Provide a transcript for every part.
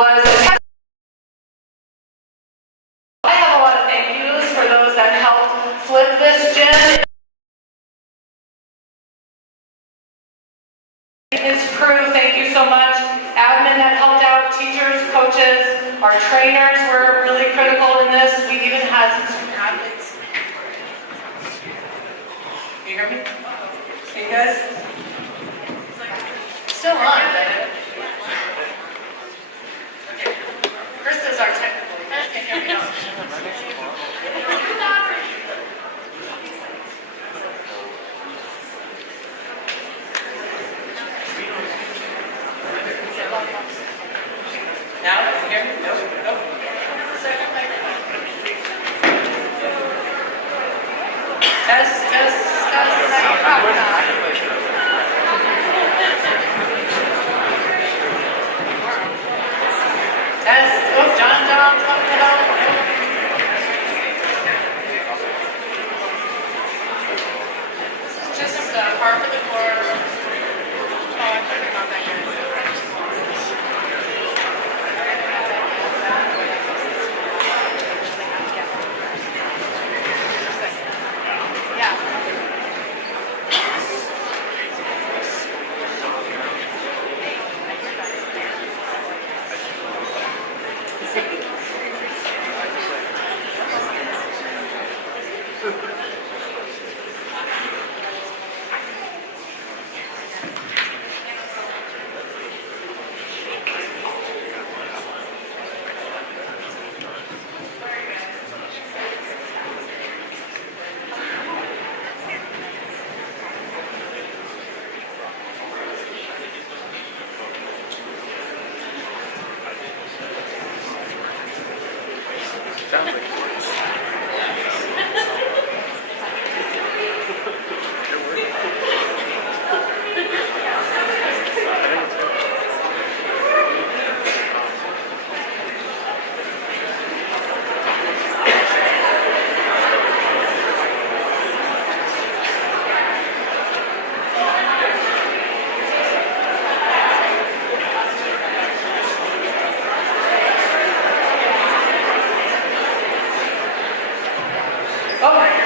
was I have a lot of thank yous for those that helped flip this gym. His crew, thank you so much. Admin that helped out, teachers, coaches, our trainers were really critical in this. We even had some student athletes. Can you hear me? Can you guys? Still on, but Krista's our technical. You guys can't hear me now. Now, can you hear me? Nope. Nope. Test. Test. Oh, John, come to help. This is just par for the course. Oh, I'm talking about that here.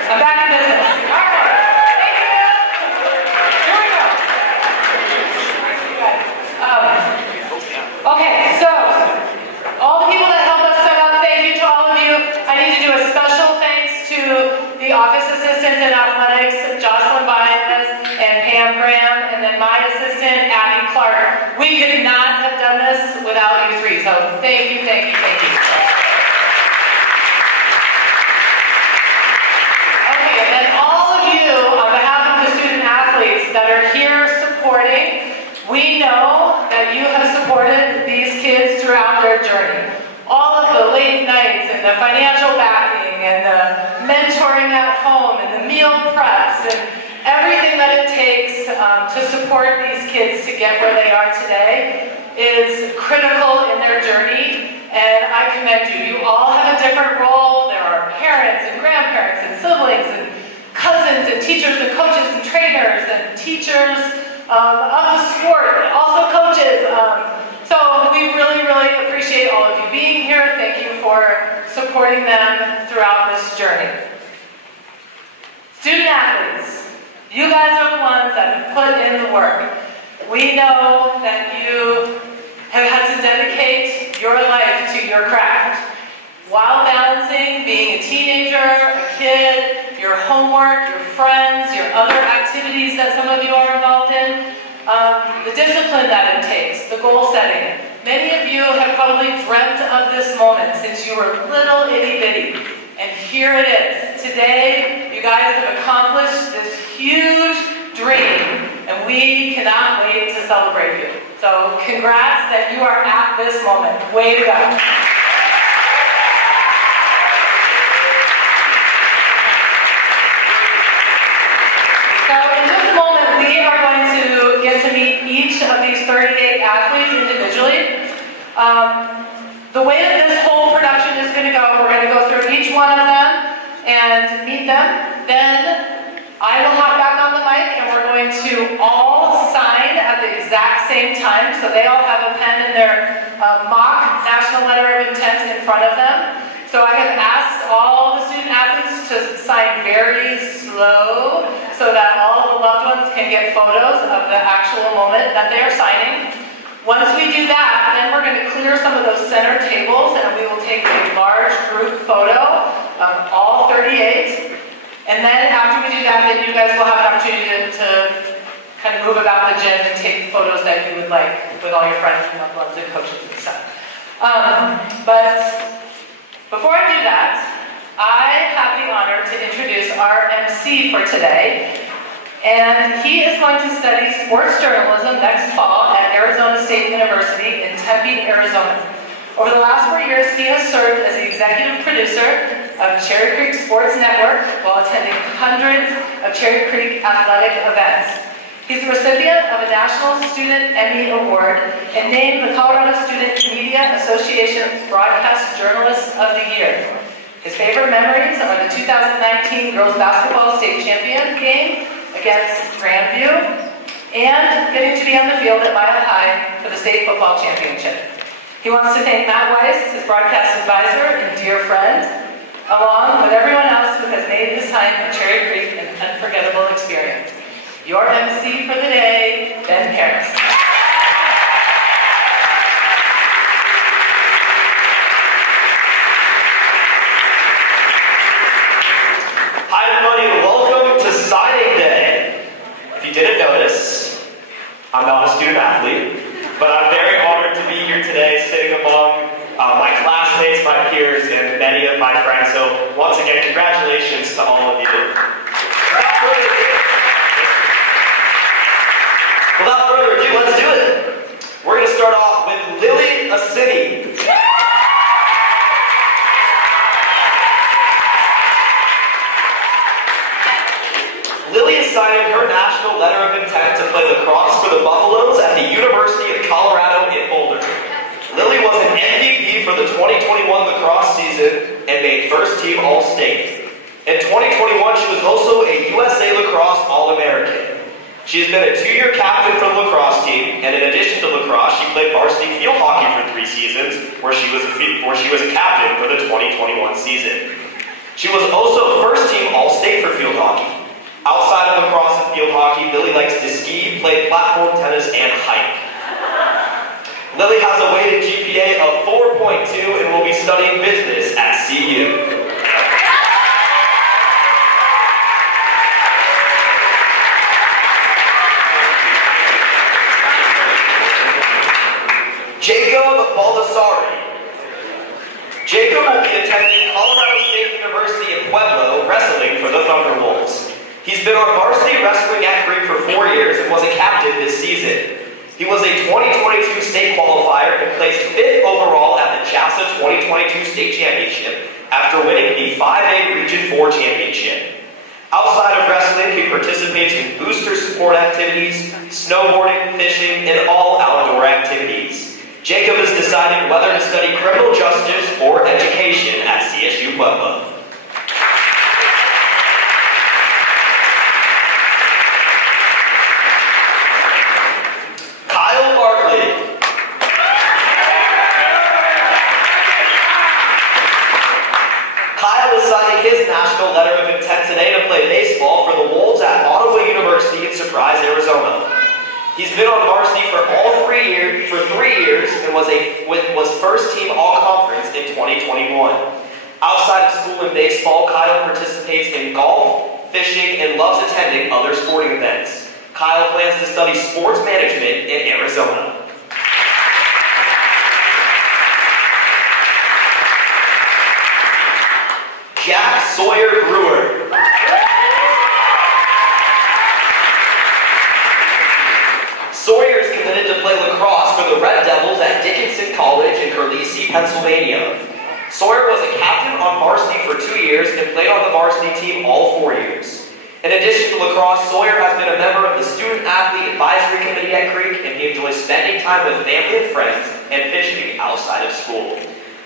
I'm back in business. All right. Thank you. Here we go. Okay, so all the people that helped us set up, thank you to all of you. I need to do a special thanks to the office assistants in athletics, Jocelyn Baez and Pam Graham, and then my assistant, Abby Clark. We could not have done this without you three, so thank you. That are here supporting. We know that you have supported these kids throughout their journey. All of the late nights and the financial backing and the mentoring at home and the meal preps and everything that it takes to support these kids to get where they are today is critical in their journey, and I commend you. You all have a different role. There are parents and grandparents and siblings and cousins and teachers and coaches and trainers and teachers of the sport, also coaches. So we really appreciate all of you being here. Thank you for supporting them throughout this journey. Student athletes, you guys are the ones that have put in the work. We know that you have had to dedicate your life to your craft while balancing being a teenager, a kid, your homework, your friends, your other activities that some of you are involved in, the discipline that it takes, the goal setting. Many of you have probably dreamt of this moment since you were little itty bitty, and here it is. Today, you guys have accomplished this huge dream, and we cannot wait to celebrate you. So congrats that you are at this moment. Way to go. So in just a moment, we are going to get to meet each of these 38 athletes individually. The way that this whole production is going to go, we're going to go through each one of them and meet them. Then I will hop back on the mic and we're going to all sign at the exact same time. So they all have a pen in their mock national letter of intent in front of them. So I have asked all the student athletes to sign very slow so that all of the loved ones can get photos of the actual moment that they are signing. Once we do that, then we're going to clear some of those center tables and we will take a large group photo of all 38. And then after we do that, then you guys will have an opportunity to kind of move about the gym and take photos that you would like with all your friends and loved ones and coaches and stuff. But before I do that, I have the honor to introduce our MC for today. And he is going to study sports journalism next fall at Arizona State University in Tempe, Arizona. Over the last 4 years, he has served as the executive producer of Cherry Creek Sports Network while attending hundreds of Cherry Creek athletic events. He's the recipient of a National Student Emmy Award and named the Colorado Student Media Association's Broadcast Journalist of the Year. His favorite memories are the 2019 girls basketball state champion game against Grandview and getting to be on the field at Mile High for the state football championship. He wants to thank Matt Weiss, his broadcast advisor and dear friend, along with everyone else who has made his time at Cherry Creek an unforgettable experience. Your MC for the day, Ben Harris. Hi everybody and welcome to signing day. If you didn't notice, I'm not a student athlete, but I'm very honored to be here today sitting among my classmates, my peers, and many of my friends. So once again, congratulations to all of you. Without further ado, let's do it. We're going to start off with Lily Asini. Lily is signing her national letter of intent to play lacrosse for the Buffaloes at the University of Colorado in Boulder. Lily was an MVP for the 2021 lacrosse season and made first team All-State. In 2021, she was also a USA Lacrosse All-American. She has been a 2-year captain for the lacrosse team, and in addition to lacrosse, she played varsity field hockey for 3 seasons, where she was a captain for the 2021 season. She was also first team All-State for field hockey. Outside of lacrosse and field hockey, Lily likes to ski, play platform tennis, and hike. Lily has a weighted GPA of 4.2 and will be studying business at CU. Jacob Baldessari. Jacob will be attending Colorado State University in Pueblo, wrestling for the Thunderwolves. He's been on varsity wrestling at Creek for 4 years and was a captain this season. He was a 2022 state qualifier and placed 5th overall at the JASA 2022 state championship after winning the 5A Region 4 championship. Outside of wrestling, he participates in booster support activities, snowboarding, fishing, and all outdoor activities. Jacob is deciding whether to study criminal justice or education at CSU Pueblo. His national letter of intent today to play baseball for the Wolves at Ottawa University in Surprise, Arizona. He's been on varsity for 3 years and was first team all-conference in 2021. Outside of school and baseball, Kyle participates in golf, fishing, and loves attending other sporting events. Kyle plans to study sports management in Arizona. Jack Sawyer Brewer. Sawyer is committed to play lacrosse for the Red Devils at Dickinson College in Carlisle, Pennsylvania. Sawyer was a captain on varsity for 2 years and played on the varsity team all 4 years. In addition to lacrosse, Sawyer has been a member of the Student Athlete Advisory Committee at Creek, and he enjoys spending time with family and friends and fishing outside of school.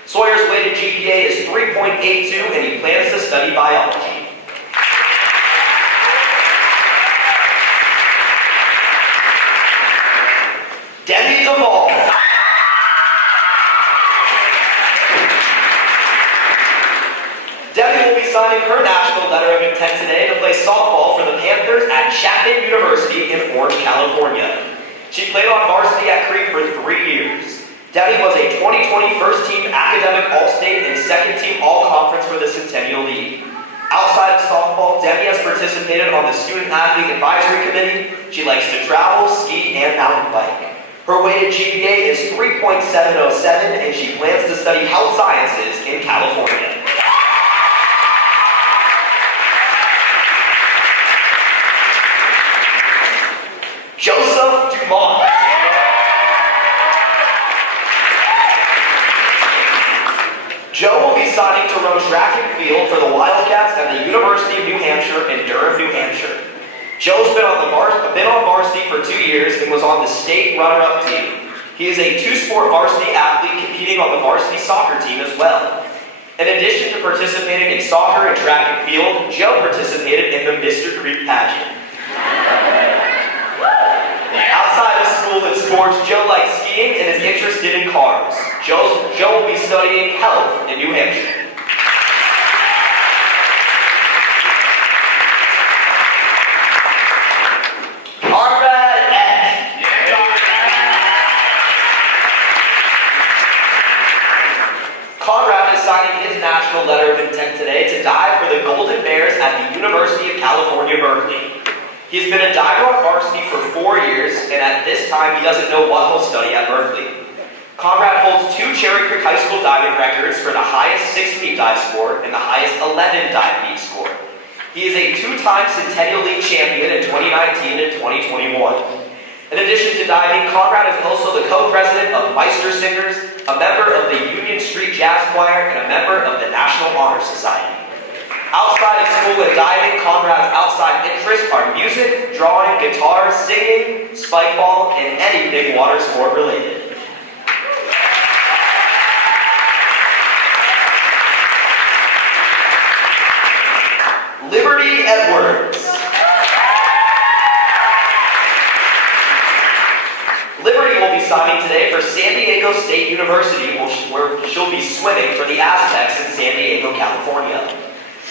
Sawyer's weighted GPA is 3.82 and he plans to study biology. signing her national letter of intent today to play softball for the Panthers at Chapman University in Orange, California. She played on varsity at Creek for 3 years. Debbie was a 2020 first team academic all-state and second team all-conference for the Centennial League. Outside of softball, Debbie has participated on the Student Athlete Advisory Committee. She likes to travel, ski, and mountain bike. Her weighted GPA is 3.707, and she plans to study health sciences in California. Joseph Dumont. Joe will be signing to run track and field for the Wildcats at the University of New Hampshire in Durham, New Hampshire. Joe's been on varsity for 2 years and was on the state runner-up team. He is a two-sport varsity athlete competing on the varsity soccer team as well. In addition to participating in soccer and track and field, Joe participated in the Mr. Creek pageant. Outside of school and sports, Joe likes skiing and is interested in cars. Joe will be studying health in New Hampshire. Conrad is signing his national letter of intent today to dive for the Golden Bears at the University of California, Berkeley. He has been a diver on varsity for 4 years, and at this time he doesn't know what he'll study at Berkeley. Conrad holds 2 Cherry Creek High School diving records for the highest 6-meet dive score and the highest 11 dive meet score. He is a 2-time Centennial League champion in 2019 and 2021. In addition to diving, Conrad is also the co-president of Meister Singers, a member of the Union Street Jazz Choir, and a member of the National Honor Society. Outside of school and diving, Conrad's outside interests are music, drawing, guitar, singing, spikeball, and anything water sport related. Liberty Edwards. Liberty will be signing today for San Diego State University, where she'll be swimming for the Aztecs in San Diego, California.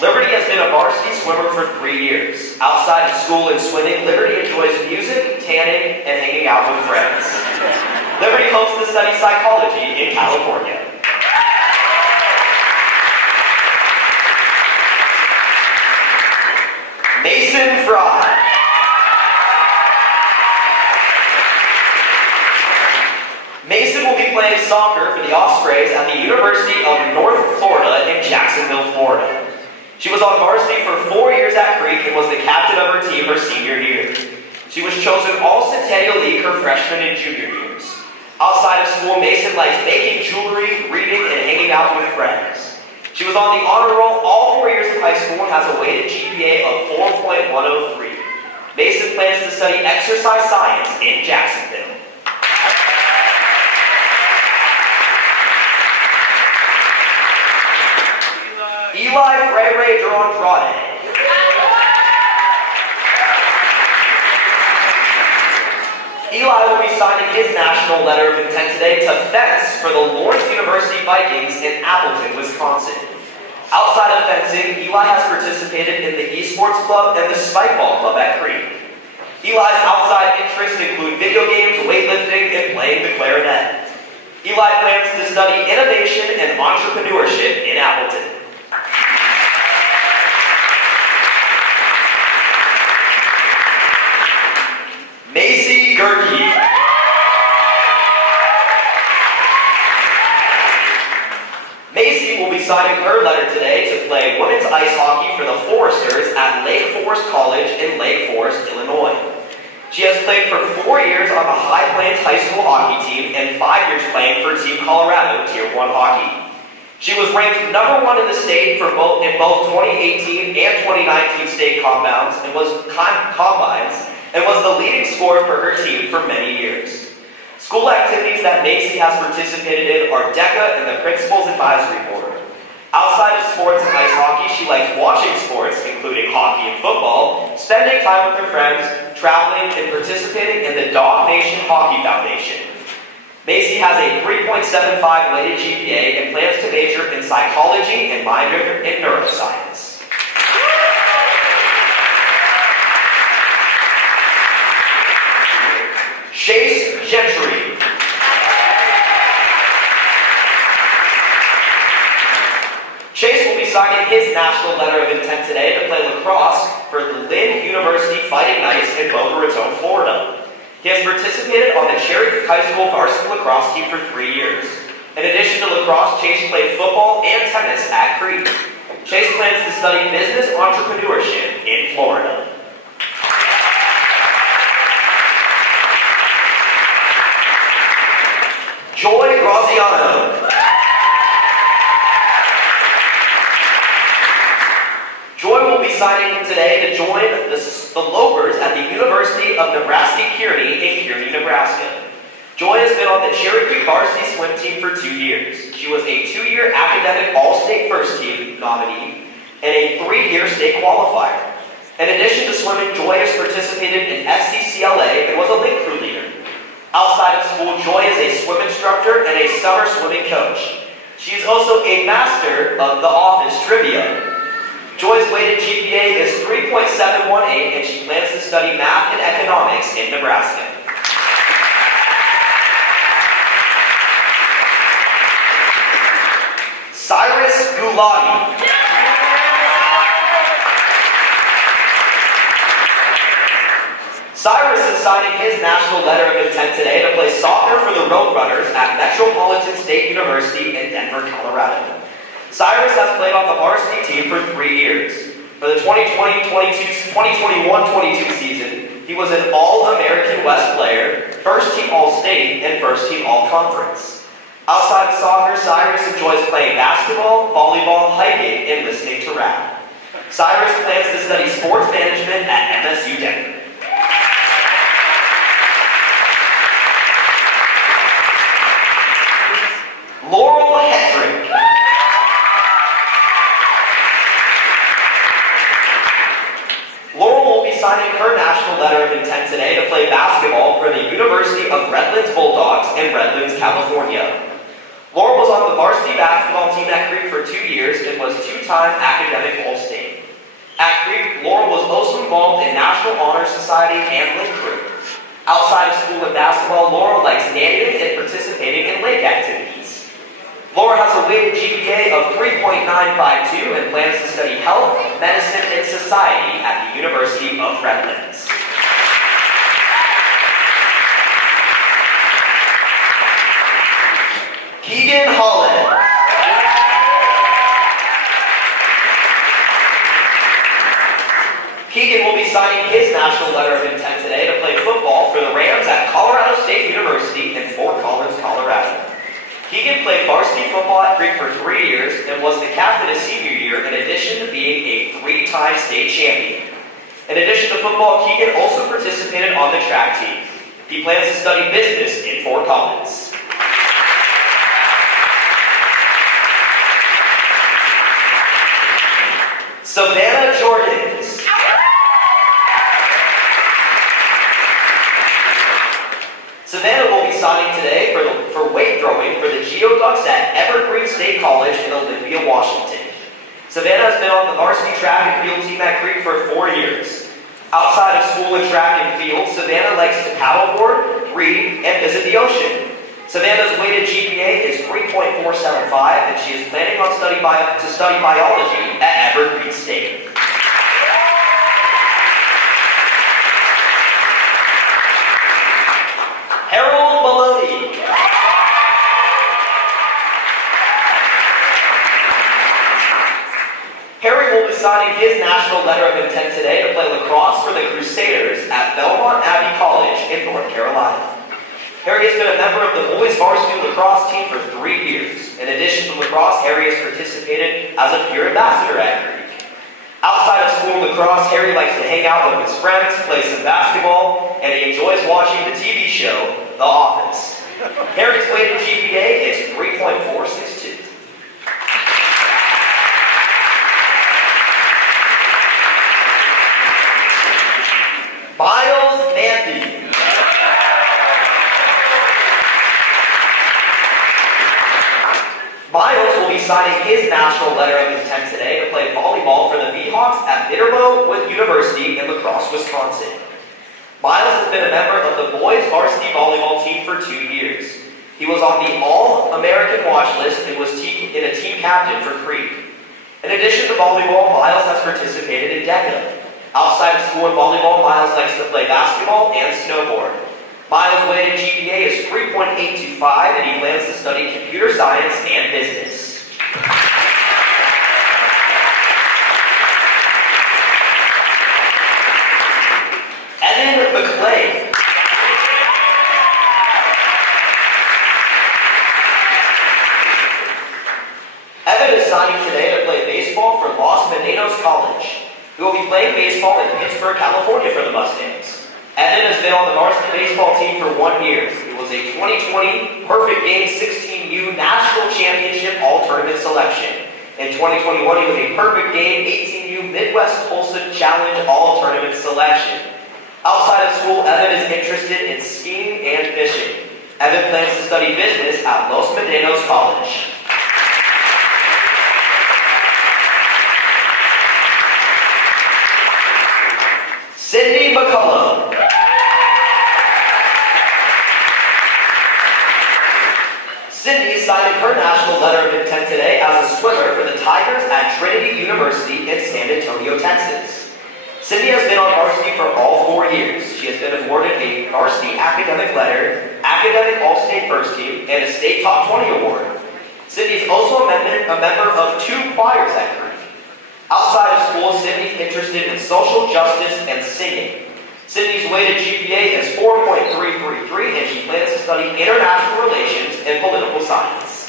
Liberty has been a varsity swimmer for 3 years. Outside of school and swimming, Liberty enjoys music, tanning, and hanging out with friends. Liberty hopes to study psychology in California. Mason Fry. Mason will be playing soccer for the Ospreys at the University of North Florida in Jacksonville, Florida. She was on varsity for 4 years at Creek and was the captain of her team her senior year. She was chosen All-Centennial League her freshman and junior years. Outside of school, Mason likes making jewelry, reading, and hanging out with friends. She was on the honor roll all 4 years of high school and has a weighted GPA of 4.103. Mason plans to study exercise science in Jacksonville. Eli Freire de Andrade. Eli will be signing his national letter of intent today to fence for the Lawrence University Vikings in Appleton, Wisconsin. Outside of fencing, Eli has participated in the Esports Club and the Spikeball Club at Creek. Eli's outside interests include video games, weightlifting, and playing the clarinet. Eli plans to study innovation and entrepreneurship in Appleton. Macy Gerke. Macy will be signing her letter today to play women's ice hockey for the Foresters at Lake Forest College in Lake Forest, Illinois. She has played for 4 years on the High Plains High School hockey team and 5 years playing for Team Colorado Tier 1 hockey. She was ranked #1 in the state in both 2018 and 2019 state combines and was the leading scorer for her team for many years. School activities that Macy has participated in are DECA and the Principal's Advisory Board. Outside of sports and ice hockey, she likes watching sports, including hockey and football, spending time with her friends, traveling, and participating in the Dog Nation Hockey Foundation. Macy has a 3.75 weighted GPA and plans to major in psychology and minor in neuroscience. Chase will be signing his national letter of intent today to play lacrosse for the Lynn University Fighting Knights in Boca Raton, Florida. He has participated on the Cherry Creek High School varsity lacrosse team for 3 years. In addition to lacrosse, Chase played football and tennis at Creek. Chase plans to study business entrepreneurship in Florida. Joy Graziano. Joy will be signing today to join the Lopers at the University of Nebraska-Kearney in Kearney, Nebraska. Joy has been on the Cherry Creek varsity swim team for 2 years. She was a 2-year academic All-State First Team nominee and a 3-year state qualifier. In addition to swimming, Joy has participated in FCCLA and was a link crew leader. Outside of school, Joy is a swim instructor and a summer swimming coach. She is also a master of the office trivia. Joy's weighted GPA is 3.718 and she plans to study math and economics in Nebraska. Cyrus Gulati. Cyrus is signing his national letter of intent today to play soccer for the Roadrunners at Metropolitan State University in Denver, Colorado. Cyrus has played on the varsity team for 3 years. For the 2021-22 season, he was an All-American West player, First Team All-State, and First Team All-Conference. Outside of soccer, Cyrus enjoys playing basketball, volleyball, hiking, and listening to rap. Cyrus plans to study sports management at MSU Denver. Laurel Hedrick. Laurel will be signing her national letter of intent today to play basketball for the University of Redlands Bulldogs in Redlands, California. Laurel was on the varsity basketball team at Creek for 2 years and was 2-time academic All-State. At Creek, Laurel was also involved in National Honor Society and link crew. Outside of school and basketball, Laurel likes nannying and participating in lake activities. Laura has a weighted GPA of 3.952 and plans to study health, medicine, and society at the University of Redlands. Keegan Holland. Keegan will be signing his national letter of intent today to play football for the Rams at Colorado State University in Fort Collins, Colorado. Keegan played varsity football at Creek for 3 years and was the captain his senior year in addition to being a 3-time state champion. In addition to football, Keegan also participated on the track team. He plans to study business in Fort Collins. Savannah Jordans. Savannah will be signing today for weight throwing for the Geoducks at Evergreen State College in Olympia, Washington. Savannah has been on the varsity track and field team at Creek for 4 years. Outside of school and track and field, Savannah likes to paddleboard, read, and visit the ocean. Savannah's weighted GPA is 3.475 and she is planning on study biology at Evergreen State. Harold Maloney. Harry will be signing his national letter of intent today to play lacrosse for the Crusaders at Belmont Abbey College in North Carolina. Harry has been a member of the boys varsity lacrosse team for 3 years. In addition to lacrosse, Harry has participated as a peer ambassador at Creek. Outside of school lacrosse, Harry likes to hang out with his friends, play some basketball, and he enjoys watching the TV show, The Office. Harry's weighted GPA is 3.462. Miles Manthey. Miles will be signing his national letter of intent today to play volleyball for the V-Hawks at Bitterlow University in La Crosse, Wisconsin. Miles has been a member of the boys varsity volleyball team for 2 years. He was on the All-American watch list and was a team captain for Creek. In addition to volleyball, Miles has participated in DECA. Outside of school and volleyball, Miles likes to play basketball and snowboard. Miles' weighted GPA is 3.825, and he plans to study computer science and business. Evan McClay. Evan is signing today to play baseball for Los Medanos College. He will be playing baseball in Pittsburgh, California for the Mustangs. Evan has been on the varsity baseball team for 1 year. He was a 2020 Perfect Game 16U National Championship All-Tournament selection. In 2021, he was a Perfect Game 18U Midwest Tulsa Challenge All-Tournament selection. Outside of school, Evan is interested in skiing and fishing. Evan plans to study business at Los Medanos College. Sydney McCullough. Sydney signed her national letter of intent today as a swimmer for the Tigers at Trinity University in San Antonio, Texas. Sydney has been on varsity for all 4 years. She has been awarded a varsity academic letter, academic all-state first team, and a state top 20 award. Sydney is also a member of 2 choirs at Creek. Outside of school, Sydney is interested in social justice and singing. Sydney's weighted GPA is 4.333, and she plans to study international relations and political science.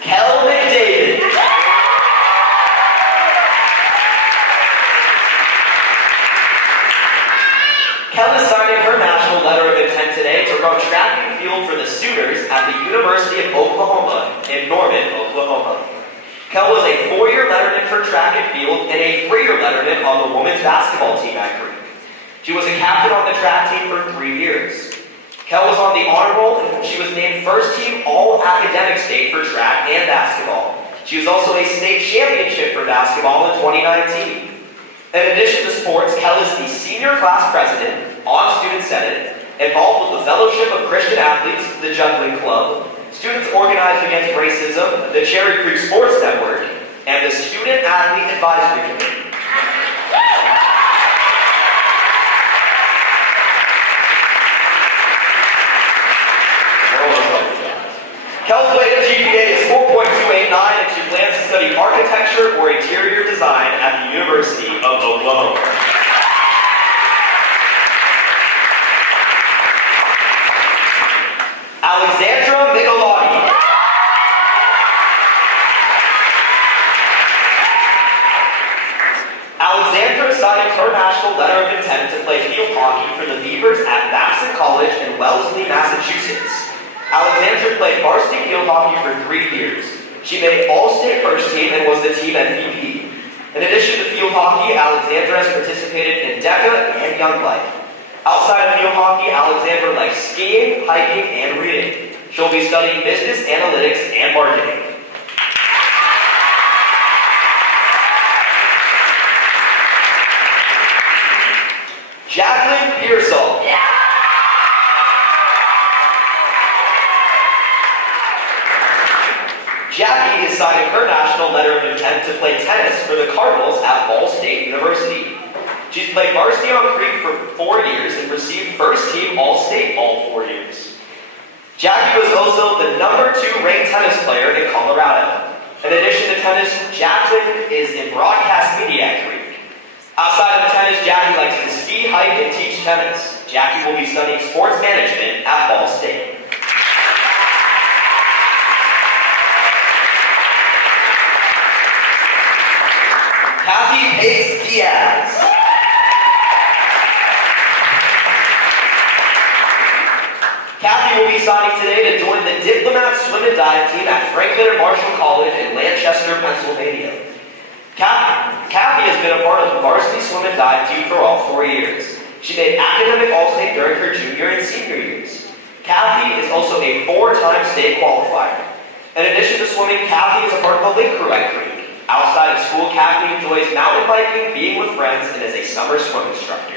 Kel McDavid. Kel is signing her national letter of intent today to run track and field for the Sooners at the University of Oklahoma in Norman, Oklahoma. Kel was a 4-year letterman for track and field and a 3-year letterman on the women's basketball team at Creek. She was a captain on the track team for 3 years. Kel was on the honor roll and she was named first team all-academic state for track and basketball. She was also a state championship for basketball in 2019. In addition to sports, Kel is the senior class president on Student Senate, involved with the Fellowship of Christian Athletes, the Juggling Club, Students Organized Against Racism, the Cherry Creek Sports Network, and the Student Athlete Advisory Committee. Kel's weighted GPA is 4.289, and she plans to study architecture or interior design at the University of Oklahoma. Alexandra Michelotti. Alexandra signed her national letter of intent to play field hockey for the Beavers at Babson College in Wellesley, Massachusetts. Alexandra played varsity field hockey for 3 years. She made all-state first team and was the team MVP. In addition to field hockey, Alexandra has participated in DECA and Young Life. Outside of field hockey, Alexandra likes skiing, hiking, and reading. She'll be studying business, analytics, and marketing. Jacqueline Pearsall. Jackie is signing her national letter of intent to play tennis for the Cardinals at Ball State University. She's played varsity on Creek for 4 years and received first team All-State all 4 years. Jackie was also the number 2 ranked tennis player in Colorado. In addition to tennis, Jacqueline is in broadcast media at Creek. Outside of tennis, Jackie likes to ski, hike, and teach tennis. Jackie will be studying sports management at Ball State. Kathy Pace Diaz. Kathy will be signing today to join the Diplomat Swim and Dive team at Franklin and Marshall College in Lancaster, Pennsylvania. Kathy has been a part of the varsity swim and dive team for all 4 years. She made academic all-state during her junior and senior years. Kathy is also a 4-time state qualifier. In addition to swimming, Kathy is a part of the link crew at Creek. Outside of school, Kathy enjoys mountain biking, being with friends, and is a summer swim instructor.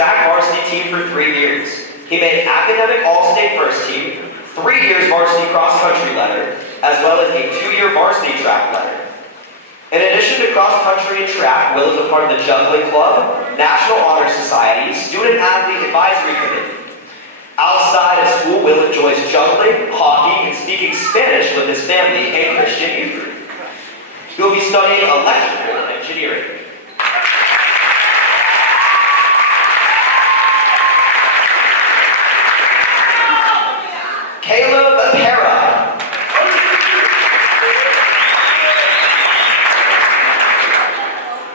track varsity team for 3 years. He made academic all-state first team, 3 years varsity cross-country letter, as well as a 2-year varsity track letter. In addition to cross-country and track, Will is a part of the Juggling Club, National Honor Society, Student Athlete Advisory Committee. Outside of school, Will enjoys juggling, hockey, and speaking Spanish with his family and Christian youth group. He will be studying electrical engineering. Caleb Hera.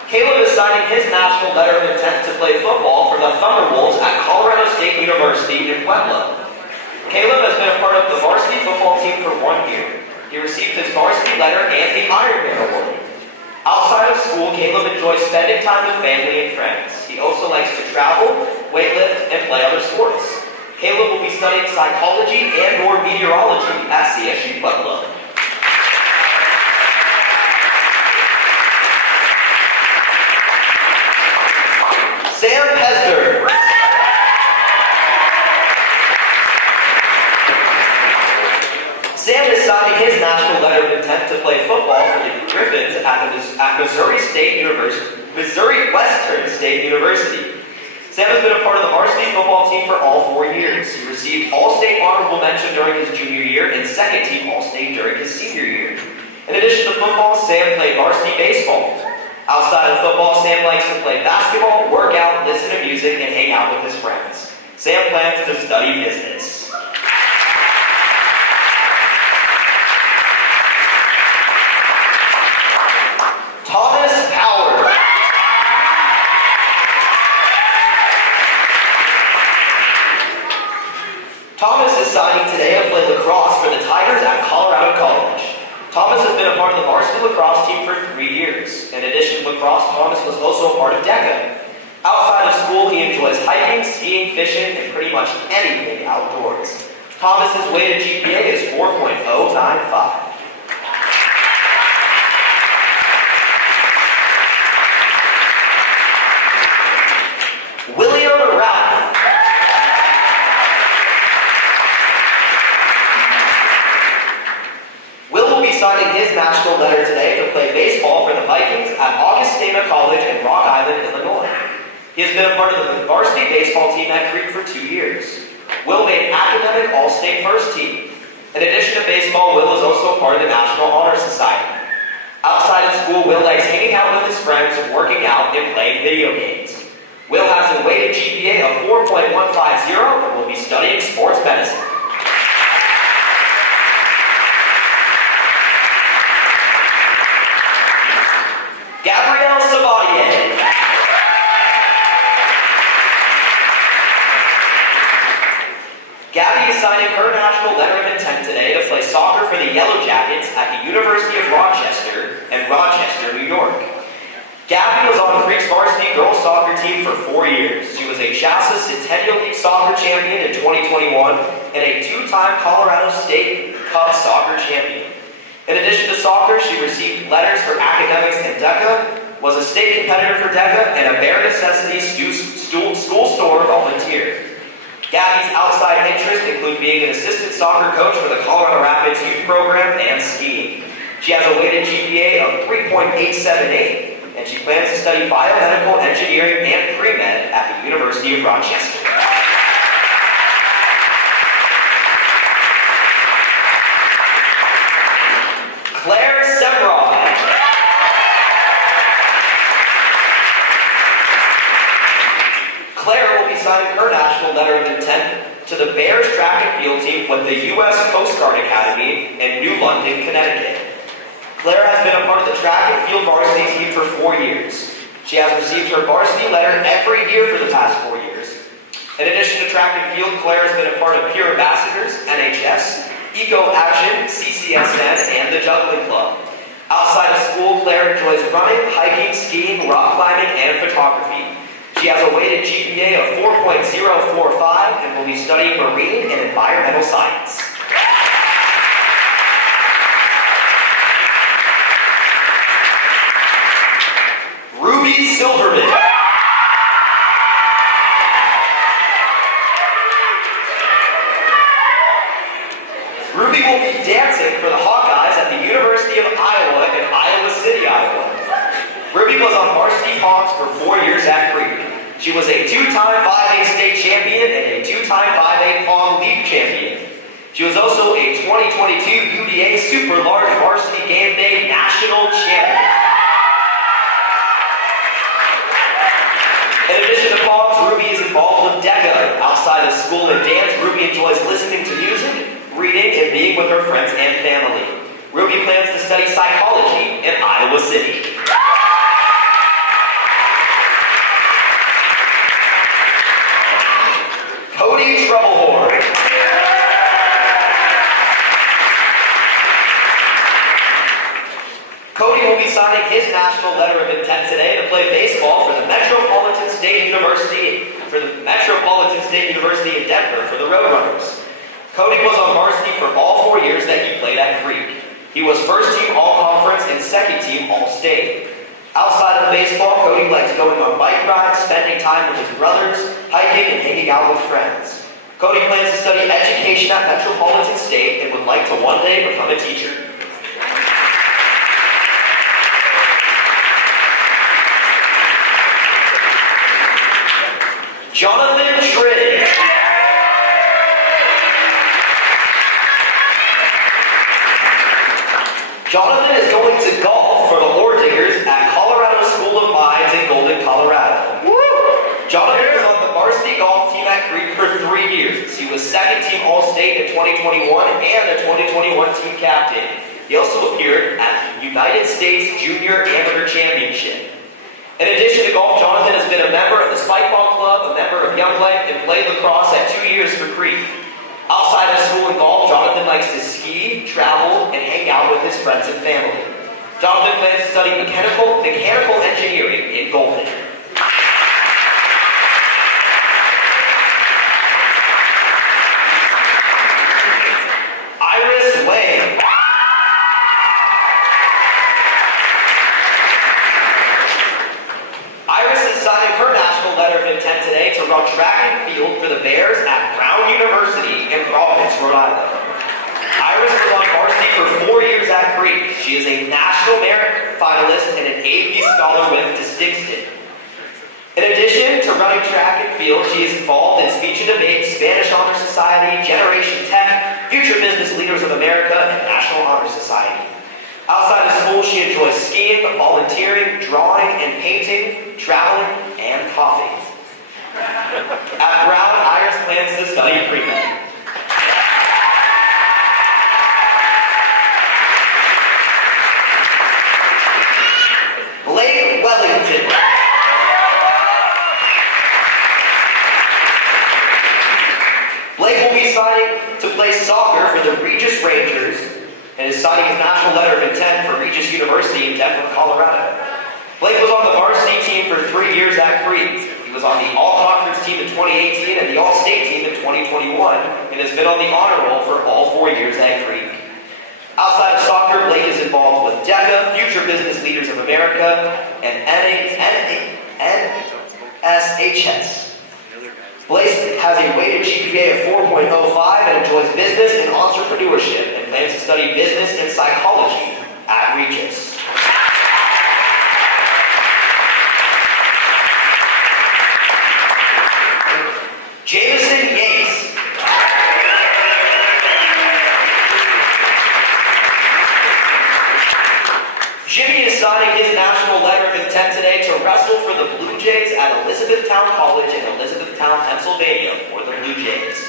Caleb is signing his national letter of intent to play football for the Thunderwolves at Colorado State University in Pueblo. Caleb has been a part of the varsity football team for 1 year. He received his varsity letter and the Ironman Award. Outside of school, Caleb enjoys spending time with family and friends. He also likes to travel, weightlift, and play other sports. Caleb will be studying psychology and/or meteorology at CSU Pueblo. Sam Pesner. Sam is signing his national letter of intent to play football for the Griffins at Missouri Western State University. Sam has been a part of the varsity football team for all 4 years. He received All-State honorable mention during his junior year and second-team All-State during his senior year. In addition to football, Sam played varsity baseball. Outside of football, Sam likes to play basketball, work out, listen to music, and hang out with his friends. Sam plans to study business. Thomas Power. Thomas is signing today to play lacrosse for the Tigers at Colorado College. Thomas has been a part of the varsity lacrosse team for 3 years. In addition to lacrosse, Thomas was also a part of DECA. Outside of school, he enjoys hiking, skiing, fishing, and pretty much anything outdoors. Thomas's weighted GPA is 4.095. William Ralph. Will be signing his national letter today to play baseball for the Vikings at Augustana College in Rock Island, Illinois. He has been a part of the varsity baseball team at Creek for 2 years. Will made academic all-state first team. In addition to baseball, Will is also a part of the National Honor Society. Outside of school, Will likes hanging out with his friends, working out, and playing video games. Will has a weighted GPA of 4.150 and will be studying sports medicine. Gabrielle Sabatier. Gabby is signing her national letter of intent today to play soccer for the Yellow Jackets at the University of Rochester in Rochester, New York. Gabby was on Creek's varsity girls soccer team for 4 years. She was a Shasta Centennial League soccer champion in 2021 and a 2-time Colorado State Cup soccer champion. In addition to soccer, she received letters for academics and DECA, was a state competitor for DECA, and a bare necessities school store volunteer. Gabby's outside interests include being an assistant soccer coach for the Colorado Rapids youth program and skiing. She has a weighted GPA of 3.878. And she plans to study biomedical engineering and pre-med at the University of Rochester. Claire Semrod. Claire will be signing her national letter of intent to the Bears track and field team with the U.S. Coast Guard Academy in New London, Connecticut. Claire has been a part of the track and field varsity team for 4 years. She has received her varsity letter every year for the past 4 years. In addition to track and field, Claire has been a part of Peer Ambassadors, NHS, Eco Action, CCSN, and the Juggling Club. Outside of school, Claire enjoys running, hiking, skiing, rock climbing, and photography. She has a weighted GPA of 4.045 and will be studying marine and environmental science. Ruby Silverman. She was a two-time 5A state champion and a two-time 5A Pong League champion. She was also a 2022 UDA Super Large Varsity Game Day National Champion. In addition to Pongs, Ruby is involved with DECA. Outside of school and dance, Ruby enjoys listening to music, reading, and being with her friends and family. Ruby plans to study psychology in Iowa City. Cody Troublehorn. Cody will be signing his national letter of intent today to play baseball for the Metropolitan State University in Denver for the Roadrunners. Cody was on varsity for all 4 years that he played at Creek. He was first team All-Conference and second team All-State. Outside of baseball, Cody likes going on bike rides, spending time with his brothers, hiking, and hanging out with friends. Cody plans to study education at Metropolitan State and would like to one day become a teacher. Jonathan Trigg. Jonathan is going to golf for the Orediggers at Colorado School of Mines in Golden, Colorado. Woo! Jonathan was on the varsity golf team at Creek for 3 years. He was second team All-State in 2021 and a 2021 team captain. He also appeared at the United States Junior Amateur Championship. In addition to golf, Jonathan has been a member of the Spikeball Club, a member of Young Life, and played lacrosse at 2 years for Creek. Outside of school and golf, Jonathan likes to ski, travel, and hang out with his friends and family. Jonathan plans to study mechanical engineering in Golden. Iris Wang. Iris is signing her national letter of intent today to run track and field for the Bears at Brown University in Providence, Rhode Island. Iris was on varsity for 4 years at Creek. She is a National Merit finalist and an AP Scholar with distinction. In addition to running track and field, she is involved in speech and debate, Spanish Honor Society, Generation Tech, Future Business Leaders of America, and National Honor Society. Outside of school, she enjoys skiing, volunteering, drawing and painting, traveling, and coffee. At Brown, Iris plans to study pre-med. Blake Wellington. Blake will be signing to play soccer for the Regis Rangers and is signing his national letter of intent for Regis University in Denver, Colorado. Blake was on the varsity team for 3 years at Creek. He was on the All-Conference team in 2018 and the All-State team in 2021 and has been on the honor roll for all 4 years at Creek. Outside of soccer, Blake is involved with DECA, Future Business Leaders of America, and NSHS. Blake has a weighted GPA of 4.05 and enjoys business and entrepreneurship and plans to study business and psychology at Regis. Jameson Yates. Jimmy is signing his national letter of intent today to wrestle for the Blue Jays at Elizabethtown College in Elizabethtown, Pennsylvania for the Blue Jays.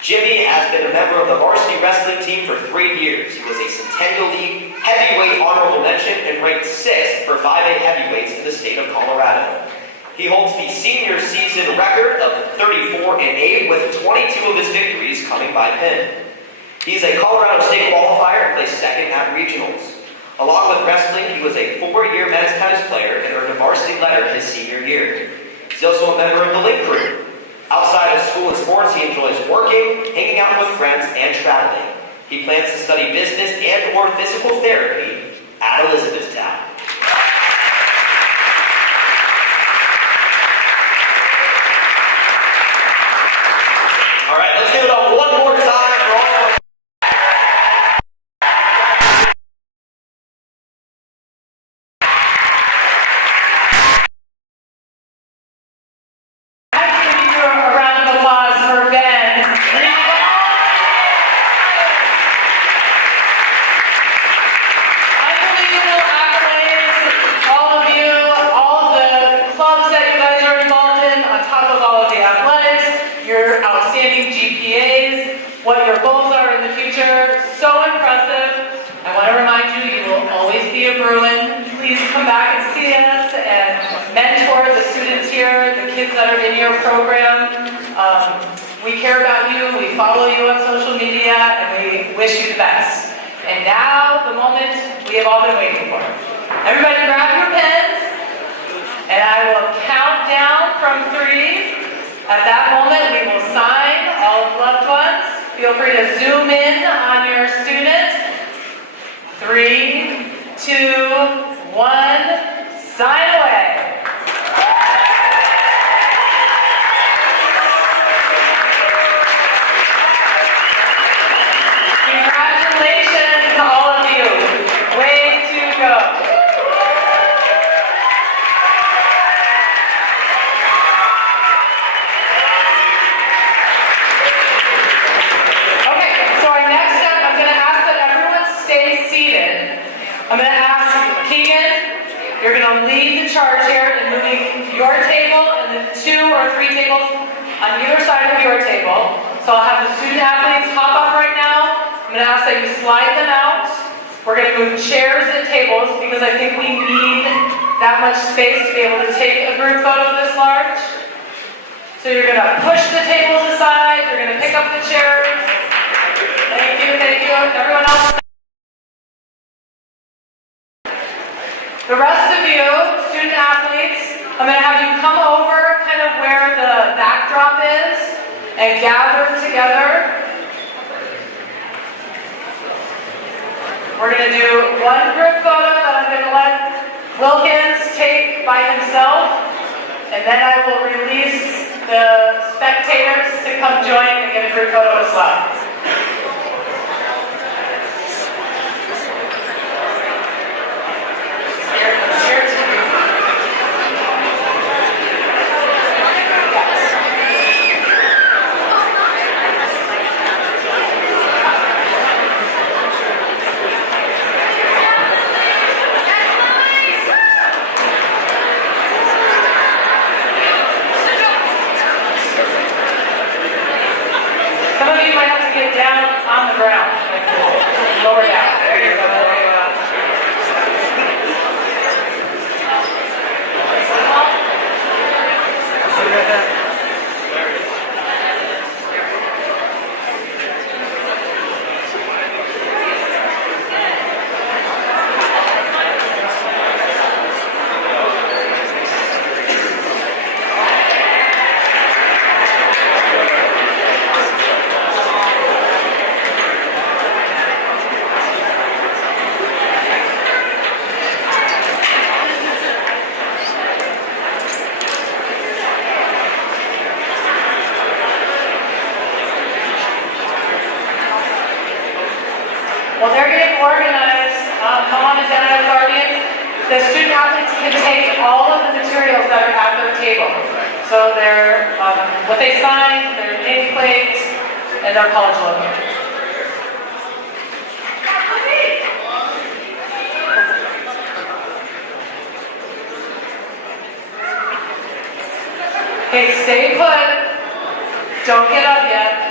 Jimmy has been a member of the varsity wrestling team for 3 years. He was a Centennial League heavyweight honorable mention and ranked 6th for 5A heavyweights in the state of Colorado. He holds the senior season record of 34-8 with 22 of his victories coming by pin. He's a Colorado State qualifier and placed second at regionals. Along with wrestling, he was a 4-year men's tennis player and earned a varsity letter his senior year. He's also a member of the Link Crew. Outside of school and sports, he enjoys working, hanging out with friends, and traveling. He plans to study business and/or physical therapy at Elizabethtown. All right, let's give it up one more time for all of our please come back and see us and mentor the students here, the kids that are in your program. We care about you, we follow you on social media, and we wish you the best. And now, the moment we have all been waiting for. Everybody grab your pens, and I will count down from 3. At that moment, we will sign all of the loved ones. Feel free to zoom in on your student. 3, 2, 1, sign away. Congratulations to all of you. Way to go. Okay, so our next step, I'm going to ask that everyone stay seated. I'm going to ask Keegan, you're going to lead the charge here in moving your table and the 2 or 3 tables on either side of your table. So I'll have the student athletes hop up right now. I'm going to ask that you slide them out. We're going to move chairs and tables because I think we need that much space to be able to take a group photo this large. So you're going to push the tables aside. You're going to pick up the chairs. Thank you, thank you. Everyone else. The rest of you, student athletes, I'm going to have you come over kind of where the backdrop is and gather together. We're going to do one group photo that I'm going to let Wilkins take by himself, and then I will release the spectators to come join and get a group photo as well. Some of you might have to get down on the ground, like lower down. There you go. There you go. While they're getting organized, come on and down as guardians. The student athletes can take all of the materials that are at their table. So their, what they signed, their nameplates, and their college logo. Okay, stay put. Don't get up yet.